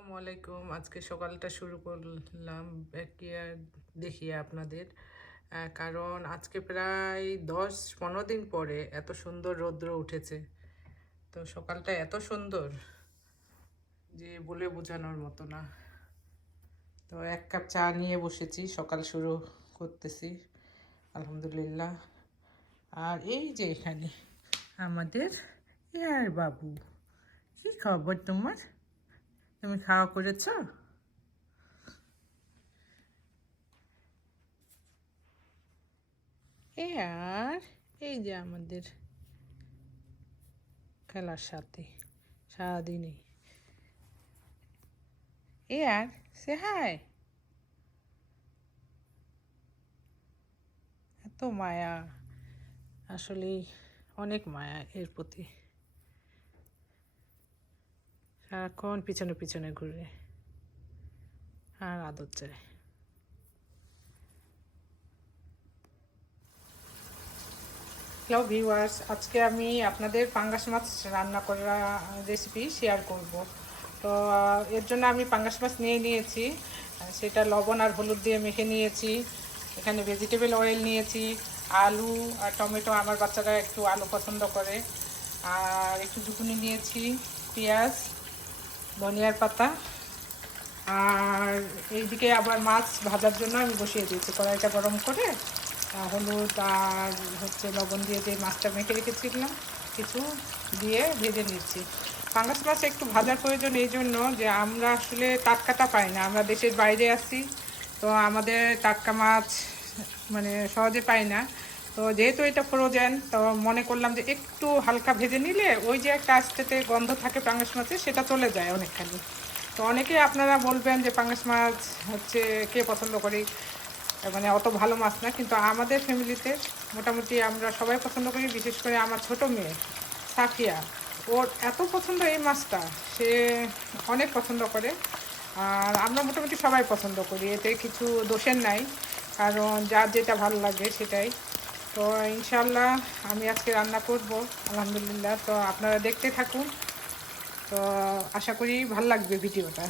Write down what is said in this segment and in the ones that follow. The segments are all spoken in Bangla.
আসসালামু আলাইকুম। আজকে সকালটা শুরু করলাম ব্যাকয়ার্ড দেখিয়ে আপনাদের। কারণ আজকে প্রায় 10-15 দিন পরে এত সুন্দর রৌদ্র উঠেছে। তো সকালটা এত সুন্দর যে বলে বোঝানোর মতো না। তো এক কাপ চা নিয়ে বসেছি, সকাল শুরু করতেছি আলহামদুলিল্লাহ। আর এই যে এখানে আমাদের এয়ার বাবু, কি খবর তোমার? তুমি খাওয়া করেছো? আর এই যে আমাদের খেলার সাথে সারাদিনই। আর সে হাই, এত মায়া, আসলে অনেক মায়া এর প্রতি। সারাক্ষণ পিছনে পিছনে ঘুরে আর আদর চায়। হ্যালো ভিউয়ার্স, আজকে আমি আপনাদের পাঙ্গাস মাছ রান্না করা রেসিপি শেয়ার করব। তো এর জন্য আমি পাঙ্গাস মাছ নিয়ে নিয়েছি, সেটা লবণ আর হলুদ দিয়ে মেখে নিয়েছি। এখানে ভেজিটেবল অয়েল নিয়েছি, আলু আর টমেটো, আমার বাচ্চারা একটু আলু পছন্দ করে, আর একটু ঝুকুনি নিয়েছি, পেঁয়াজ, ধনিয়ার পাতা। আর এইদিকে আবার মাছ ভাজার জন্য আমি বসিয়ে দিয়েছি, কড়াইটা গরম করে হলুদ আর লবণ দিয়ে যে মাছটা মেখে রেখেছিলাম কিছু দিয়ে ভেজে নিচ্ছি। পাঙ্গাস মাছ একটু ভাজার প্রয়োজন এই জন্য যে আমরা আসলে টাটকাটা পাই না, আমরা দেশের বাইরে আছি, তো আমাদের টাটকা মাছ মানে সহজে পাই না। তো যেহেতু এটা ফ্রোজেন, তো মনে করলাম যে একটু হালকা ভেজে নিলে ওই যে একটা আস্তেতে গন্ধ থাকে পাঙ্গাস মাছে, সেটা চলে যায় অনেকখানি। তো অনেকেই আপনারা বলবেন যে পাঙ্গাস মাছ কে পছন্দ করি, মানে অত ভালো মাছ না, কিন্তু আমাদের ফ্যামিলিতে মোটামুটি আমরা সবাই পছন্দ করি। বিশেষ করে আমার ছোট মেয়ে সাফিয়া, ওর এত পছন্দ এই মাছটা, সে অনেক পছন্দ করে। আর আমরা মোটামুটি সবাই পছন্দ করি, এতে কিছু দোষের নাই, কারণ যার যেটা ভালো লাগে সেটাই। তো ইনশাল্লাহ আমি আজকে রান্না করব আলহামদুলিল্লাহ। তো আপনারা দেখতে থাকুন, তো আশা করি ভালো লাগবে ভিডিওটা।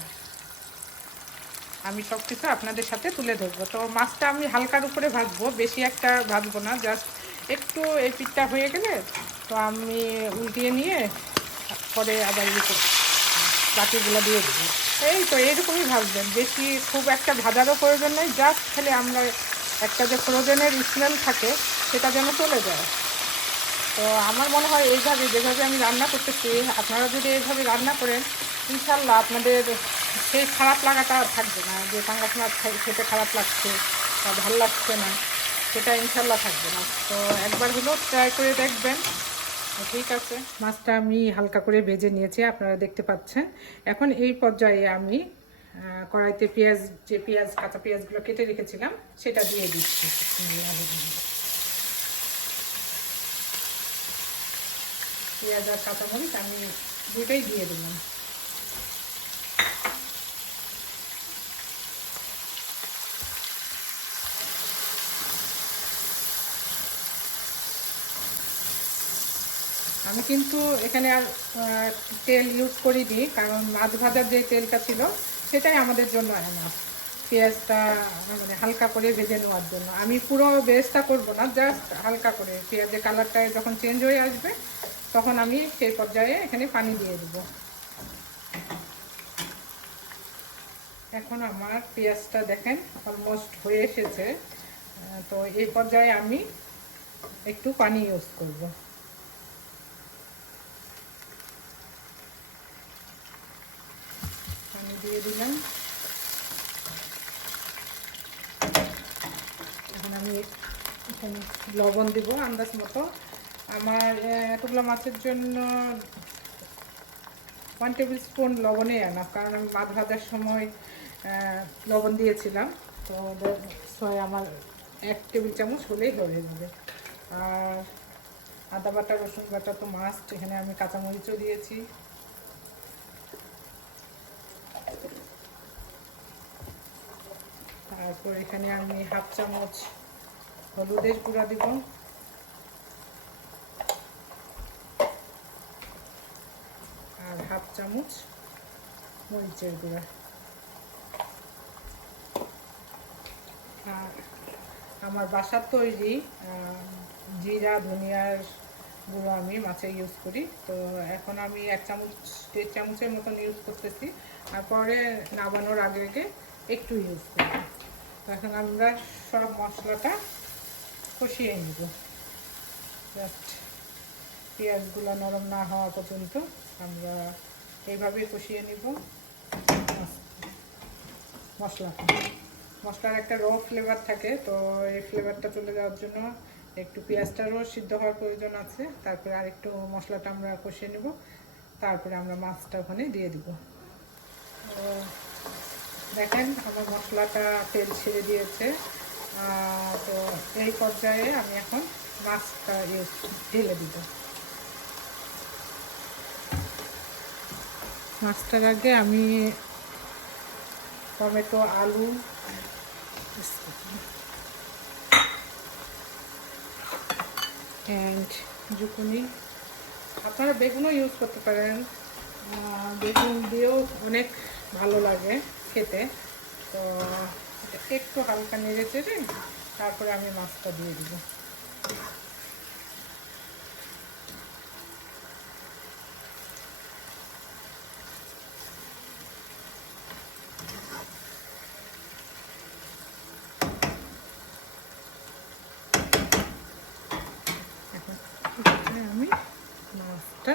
আমি সব কিছু আপনাদের সাথে তুলে ধরবো। তো মাছটা আমি হালকার উপরে ভাজবো, বেশি একটা ভাজবো না, জাস্ট একটু এই পিঠটা হয়ে গেলে তো আমি উল্টিয়ে নিয়ে পরে আবার বাকিগুলো দিয়ে দেবো। এই তো এইরকমই ভাজবেন, বেশি খুব একটা ভাজারও প্রয়োজন নেই, জাস্ট খেলে আমরা একটা যে ফ্রোজেনের স্মেল থাকে সেটা যেন চলে যায়। তো আমার মনে হয় এইভাবে যেভাবে আমি রান্না করতেছি, আপনারা যদি এইভাবে রান্না করেন ইনশাল্লাহ আপনাদের সেই খারাপ লাগাটা থাকবে না, যে পাঙ্গাস মাছ খেতে খারাপ লাগছে বা ভালো লাগছে না, সেটা ইনশাল্লাহ থাকবে না। তো একবার হলেও ট্রাই করে দেখবেন। ঠিক আছে, মাছটা আমি হালকা করে ভেজে নিয়েছি, আপনারা দেখতে পাচ্ছেন। এখন এই পর্যায়ে আমি কড়াইতে পেঁয়াজ কাঁচা পেঁয়াজগুলো কেটে রেখেছিলাম সেটা দিয়ে দিচ্ছি। পেঁয়াজ আর কাঁচামরিচ আমি দুটোই দিয়ে দিলাম। আমি কিন্তু এখানে আর তেল ইউজ করিনি, কারণ মাছ ভাজার যে তেলটা ছিল সেটাই আমাদের জন্য এনাফ। পেঁয়াজটা মানে হালকা করে ভেজে নেওয়ার জন্য আমি পুরো বেরেস্তা করব না, জাস্ট হালকা করে পেঁয়াজের কালারটা যখন চেঞ্জ হয়ে আসবে তখন আমি সেই পর্যায়ে এখানে পানি দিয়ে দেব। এখন আমার পেঁয়াজটা দেখেন অলমোস্ট হয়ে এসেছে। তো এই পর্যায়ে আমি একটু পানি ইউজ করব। পানি দিয়ে দিলাম। এখন আমি এখানে লবণ দেব আন্দাজ মতো। আমার এতগুলো মাছের জন্য 1 টেবিল স্পুন লবণে এনাফ, কারণ আমি মাছ ভাজার সময় লবণ দিয়েছিলাম। তো আমার 1 টেবিল চামচ হলেই হয়ে যাবে। আর আদা বাটা রসুন বাটা তো মাস্ট, এখানে আমি কাঁচামরিচও দিয়েছি। তারপর এখানে আমি 1/2 চামচ হলুদের গুঁড়া দিব, আর 1/2 চামচ মরিচের গুঁড়া। আর আমার বাসার তৈরি জিরা ধনিয়ার গুঁড়ো আমি মাছে ইউজ করি। তো এখন আমি 1 চামচের মতন ইউজ করতেছি, আর পরে নামানোর আগে আগে একটু ইউজ করব। তো এখন আমরা সব মশলাটা কষিয়ে নেব, জাস্ট পেঁয়াজগুলো নরম না হওয়া পর্যন্ত আমরা এইভাবেই কষিয়ে নিব মশলাটা। মশলার একটা র ফ্লেভার থাকে, তো এই ফ্লেভারটা চলে যাওয়ার জন্য একটু পেঁয়াজটারও সিদ্ধ হওয়ার প্রয়োজন আছে। তারপরে আরেকটু মশলাটা আমরা কষিয়ে নেব, তারপরে আমরা মাছটা ওখানে দিয়ে দিব। তো দেখেন আমার মশলাটা তেল ছেড়ে দিয়েছে। তো এই পর্যায়ে আমি এখন মাছটা ঢেলে দিব। মাছটার আগে আমি টমেটো, আলু অ্যান্ড জুকুনি, আপনারা বেগুনও ইউজ করতে পারেন, বেগুন দিয়েও অনেক ভালো লাগে খেতে। তো একটু হালকা নেড়ে চেড়ে তারপরে আমি মাছটা দিয়ে দিব। আমি মাছটা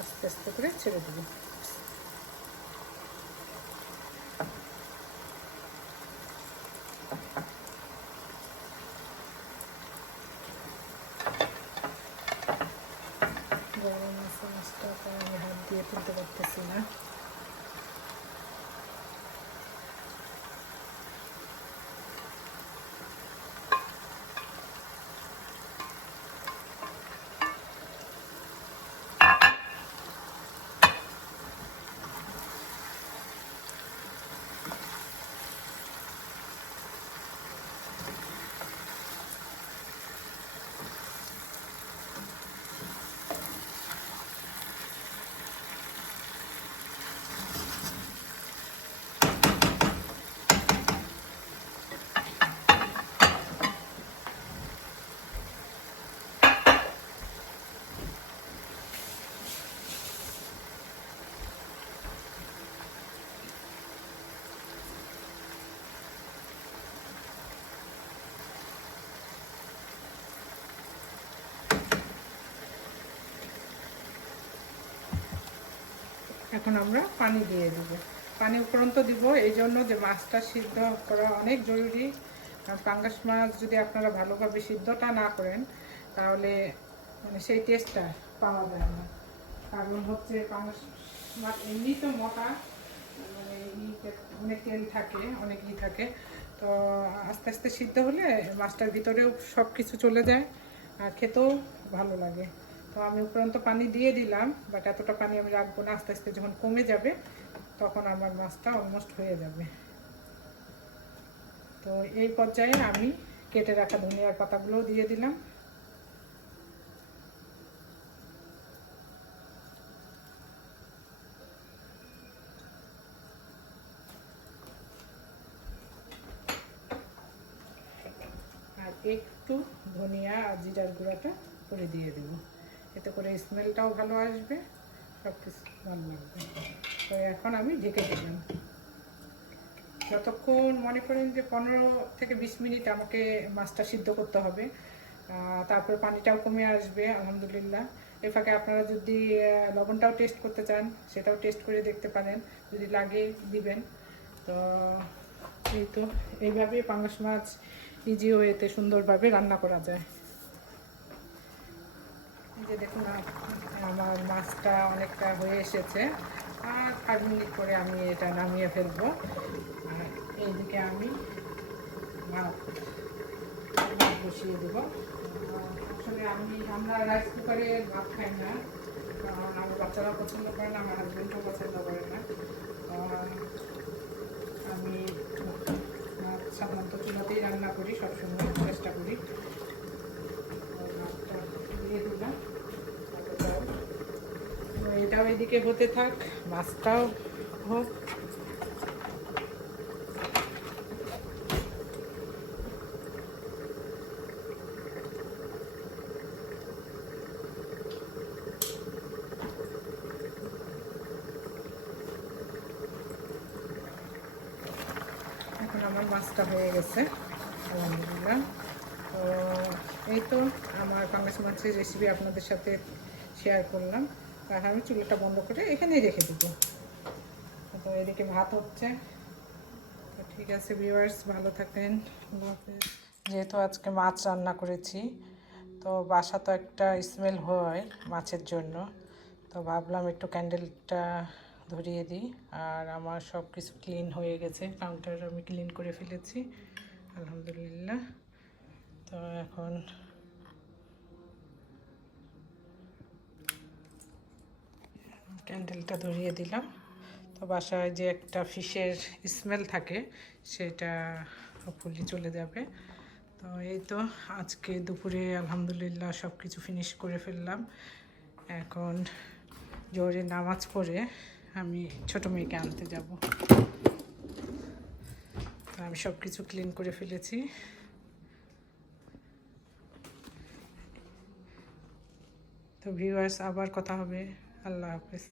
আস্তে আস্তে করে ছেড়ে দেব। গরম মাছটা আমি হাত দিয়ে তুলতে পারতেছি না। এখন আমরা পানি দিয়ে দেব। পানি উপরন্ত দিব এই জন্য যে মাছটা সিদ্ধ করা অনেক জরুরি। আর পাঙ্গাস মাছ যদি আপনারা ভালোভাবে সিদ্ধটা না করেন তাহলে মানে সেই টেস্টটা পাওয়া যায় না। কারণ হচ্ছে পাঙ্গাস মাছ এমনি তো মোটা, মানে অনেক তেল থাকে, অনেক থাকে। তো আস্তে আস্তে সিদ্ধ হলে মাছটার ভিতরেও সব কিছু চলে যায় আর খেতেও ভালো লাগে। তো আমি উপরন্ত পানি দিয়ে দিলাম, বাট এতটা পানি আমি রাখবো না। আস্তে আস্তে যখন কমে যাবে তখন আমার মাছটা অলমোস্ট হয়ে যাবে। তো এই পর্যায়ে আমি কেটে রাখা ধনিয়ার পাতাগুলোও দিয়ে দিলাম। আর একটু ধনিয়া আর জিরার গুঁড়াটা করে দিয়ে দেব, এতে করে স্মেলটাও ভালো আসবে, সব কিছু ভালো লাগবে। তো এখন আমি ঢেকে দিলাম। যতক্ষণ মনে করেন যে 15 থেকে 20 মিনিট আমাকে মাছটা সিদ্ধ করতে হবে, তারপর পানিটাও কমে আসবে আলহামদুলিল্লাহ। এর ফাঁকে আপনারা যদি লবণটাও টেস্ট করতে চান সেটাও টেস্ট করে দেখতে পারেন, যদি লাগে দিবেন। তো এই তো এইভাবে পাঙ্গাস মাছ ইজি ওয়েতে সুন্দরভাবে রান্না করা যায়। এই যে দেখুন আমার মাছটা অনেকটা হয়ে এসেছে, আর 5 মিনিট পরে আমি এটা নামিয়ে ফেলবো। আর এইদিকে আমি ভাত বসিয়ে দেবো। আসলে আমরা রাইস কুকারে ভাত খাই না, কারণ আমার বাচ্চারাও পছন্দ করে না, আমার হাজব্যান্ডও পছন্দ করে না। আমি সাধারণত চুলাতেই রান্না করি, সবসময় চেষ্টা করি। ভাতটা দিয়ে দিলাম, এটাও এদিকে হতে থাক, মাছটাও হোক। এখন আমার মাছটা হয়ে গেছে আলহামদুলিল্লাহ। তো এই তো আমার পাঙ্গাস মাছের রেসিপি আপনাদের সাথে শেয়ার করলাম। আর আমি চুলাটা বন্ধ করে এখানেই রেখে দেবো। তো এদিকে ভাত হচ্ছে। তো ঠিক আছে ভিউয়ার্স, ভালো থাকেন, আল্লাহ হাফেজ। যেহেতু আজকে মাছ রান্না করেছি, তো বাসা তো একটা স্মেল হয় মাছের জন্য, তো ভাবলাম একটু ক্যান্ডেলটা ধরিয়ে দিই। আর আমার সব কিছু ক্লিন হয়ে গেছে, কাউন্টার আমি ক্লিন করে ফেলেছি আলহামদুলিল্লাহ। তো এখন ক্যান্ডেলটা ধরিয়ে দিলাম। তো বাসায় যে একটা ফিশের স্মেল থাকে সেটা হোপফুলি চলে যাবে। তো এই তো আজকে দুপুরে আলহামদুলিল্লাহ সব কিছু ফিনিশ করে ফেললাম। এখন জোহরের নামাজ পড়ে আমি ছোটো মেয়েকে আনতে যাব। তো আমি সব কিছু ক্লিন করে ফেলেছি। তো ভিউয়ার্স, আবার কথা হবে। আল্লাহ হাফেজ।